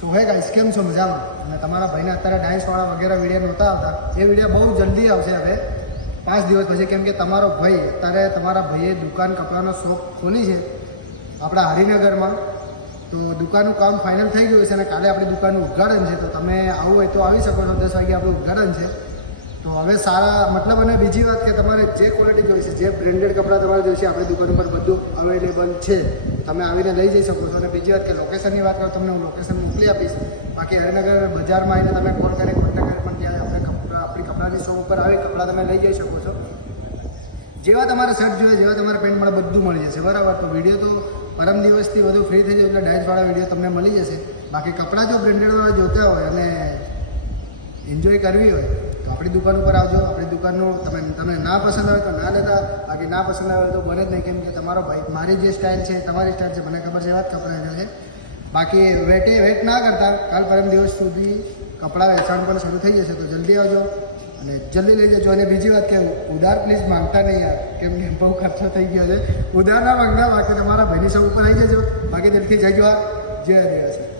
સો હે ગાઈસ, કેમ છો? મજામાં? અને તમારા ભાઈને અત્યારે ડાયસવાળા વગેરે વિડીયો નહોતા આવતા, એ વિડીયો બહુ જલ્દી આવશે હવે 5 દિવસ પછી, કેમ કે તમારો ભાઈ અત્યારે તમારા ભાઈએ દુકાન કપડાનો શોપ ખોલી છે આપણા હરિનગરમાં. તો દુકાનનું કામ ફાઇનલ થઈ ગયું છે અને કાલે આપણી દુકાનનું ઉદ્ઘાટન છે. તો તમે આવવું હોય તો આવી શકો છો. 10 વાગે આપણું ઉદ્ઘાટન છે. તો હવે સારા મતલબ, અને બીજી વાત કે તમારે જે ક્વોલિટી જોઈશે, જે બ્રેન્ડેડ કપડાં તમારે જોઈશે, આપણી દુકાન ઉપર બધું અવેલેબલ છે. તમે આવીને લઈ જઈ શકો છો. અને બીજી વાત કે લોકેશનની વાત કરું, તમને હું લોકેશન મોકલી આપીશ. બાકી હરિનગર બજારમાં આવીને તમે કોલ કરી કોન્ટેક્ટ કરી પણ ત્યાં આપણી કપડાની શોપ ઉપર આવી કપડાં તમે લઈ જઈ શકો છો. જેવા તમારે શર્ટ જોઈએ, જેવા તમારે પેન્ટ મળે, બધું મળી જશે. બરાબર? તો વિડીયો તો પરમ દિવસથી વધુ ફ્રી થઈ જાય એટલે ડાયસવાળા વિડીયો તમને મળી જશે. બાકી કપડાં જો બ્રેન્ડેડવાળા જોતા હોય અને એન્જોય કરવી હોય તો આપણી દુકાન ઉપર આવજો. આપણી દુકાનનું તમને ના પસંદ આવે તો ના લેતા, બાકી ના પસંદ આવે તો બને જ નહીં, કેમ કે તમારો ભાઈ મારી જે સ્ટાઇલ છે, તમારી સ્ટાઇલ છે, મને ખબર છે, એવા જ કપડાં છે. બાકી વેટ ના કરતા, કાલ પરમ દિવસ સુધી કપડાં વેચાણ પણ શરૂ થઈ જશે. તો જલ્દી આવજો અને જલ્દી લઈ જજો. અને બીજી વાત કે ઉધાર પ્લીઝ માંગતા નહીં યાર, કેમ કે બહુ ખર્ચો થઈ ગયો છે. ઉધાર ના માંગતા, બાકી તમારા ભાઈની શોપ ઉપર આવી જજો. બાકી દિલથી જય જવાહર, જય આદિવાસી.